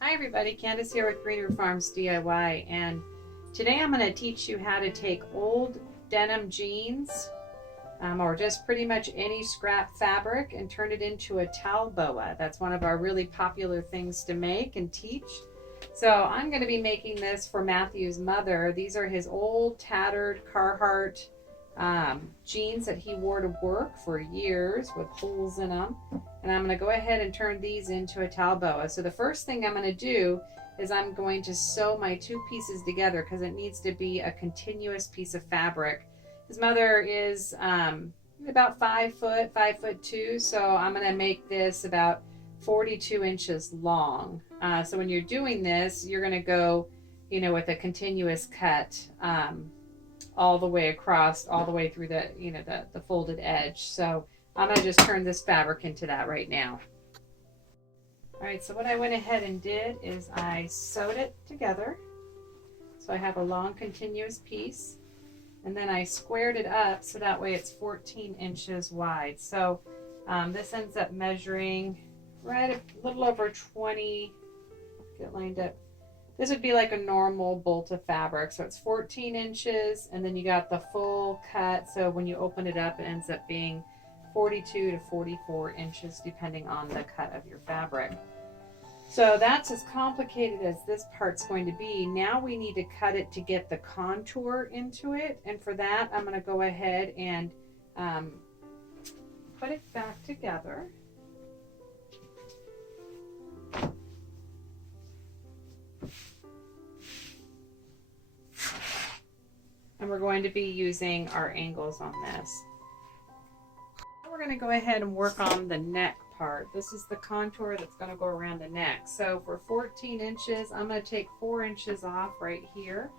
Hi everybody, Candace here with Greener Farms DIY, and today I'm going to teach you how to take old denim jeans or just pretty much any scrap fabric and turn it into a towel boa. That's one of our really popular things to make and teach. So I'm going to be making this for Matthew's mother. These are his old tattered Carhartt jeans that he wore to work for years with holes in them. And I'm going to go ahead and turn these into a towel boa. So the first thing I'm going to do is I'm going to sew my two pieces together because it needs to be a continuous piece of fabric. His mother is about 5 foot, 5'2", so I'm going to make this about 42 inches long. So when you're doing this, you're going to go, with a continuous cut all the way across, all the way through the folded edge. So I'm going to just turn this fabric into that right now. All right, so what I went ahead and did is I sewed it together. So I have a long continuous piece, and then I squared it up so that way it's 14 inches wide. So this ends up measuring right a little over 20, get lined up. This would be like a normal bolt of fabric. So it's 14 inches, and then you got the full cut. So when you open it up, it ends up being 42 to 44 inches, depending on the cut of your fabric. So that's as complicated as this part's going to be. Now we need to cut it to get the contour into it. And for that, I'm going to go ahead and put it back together. And we're going to be using our angles on this. We're going to go ahead and work on the neck part. This is the contour that's going to go around the neck. So for 14 inches, I'm going to take 4 inches off right here.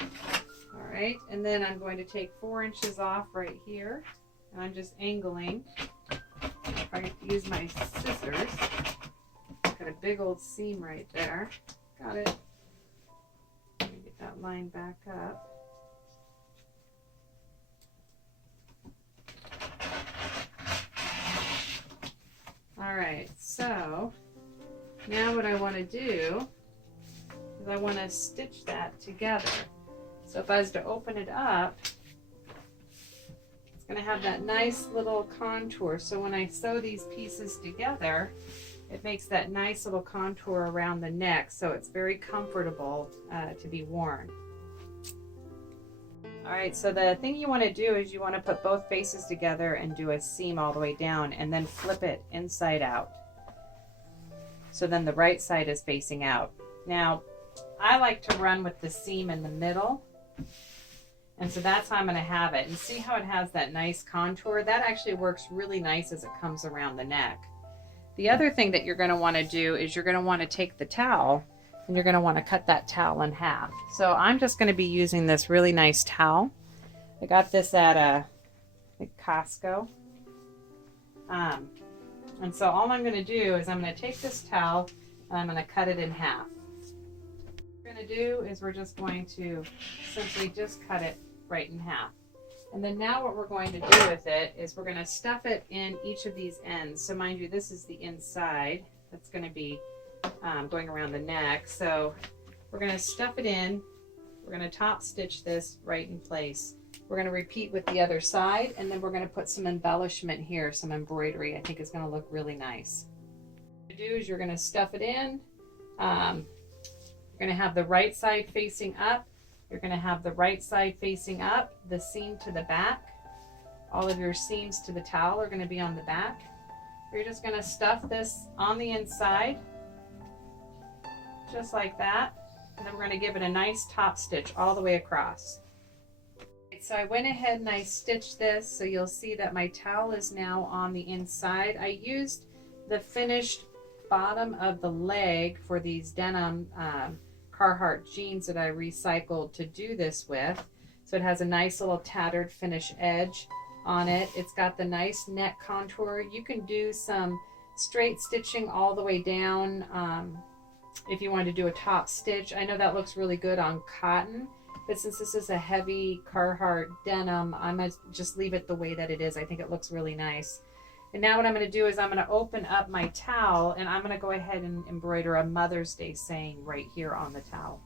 All right, and then I'm going to take 4 inches off right here. And I'm just angling. I use my scissors. Got a big old seam right there. Got it. Get that line back up. All right, so now what I want to do is I want to stitch that together. So if I was to open it up, it's going to have that nice little contour. So when I sew these pieces together, it makes that nice little contour around the neck, so it's very comfortable to be worn. All right, so the thing you want to do is you want to put both faces together and do a seam all the way down and then flip it inside out. So then the right side is facing out. Now, I like to run with the seam in the middle. And so that's how I'm going to have it. And see how it has that nice contour? That actually works really nice as it comes around the neck. The other thing that you're going to want to do is you're going to want to take the towel and you're going to want to cut that towel in half. So I'm just going to be using this really nice towel. I got this at I think Costco. And so all I'm going to do is I'm going to take this towel and I'm going to cut it in half. What we're going to do is we're just going to simply just cut it right in half. And then now what we're going to do with it is we're going to stuff it in each of these ends. So mind you, this is the inside that's going to be going around the neck. So we're going to stuff it in. We're going to top stitch this right in place. We're going to repeat with the other side, and then we're going to put some embellishment here, some embroidery. I think it's going to look really nice. What you do is you're going to stuff it in. You're going to have the right side facing up. You're going to have the right side facing up, the seam to the back. All of your seams to the towel are going to be on the back. You're just going to stuff this on the inside, just like that. And then we're going to give it a nice top stitch all the way across. So I went ahead and I stitched this, so you'll see that my towel is now on the inside. I used the finished bottom of the leg for these denim Carhartt jeans that I recycled to do this with. So it has a nice little tattered finish edge on it. It's got the nice neck contour. You can do some straight stitching all the way down if you wanted to do a top stitch. I know that looks really good on cotton, but since this is a heavy Carhartt denim, I'm going to just leave it the way that it is. I think it looks really nice. And now what I'm going to do is I'm going to open up my towel and I'm going to go ahead and embroider a Mother's Day saying right here on the towel.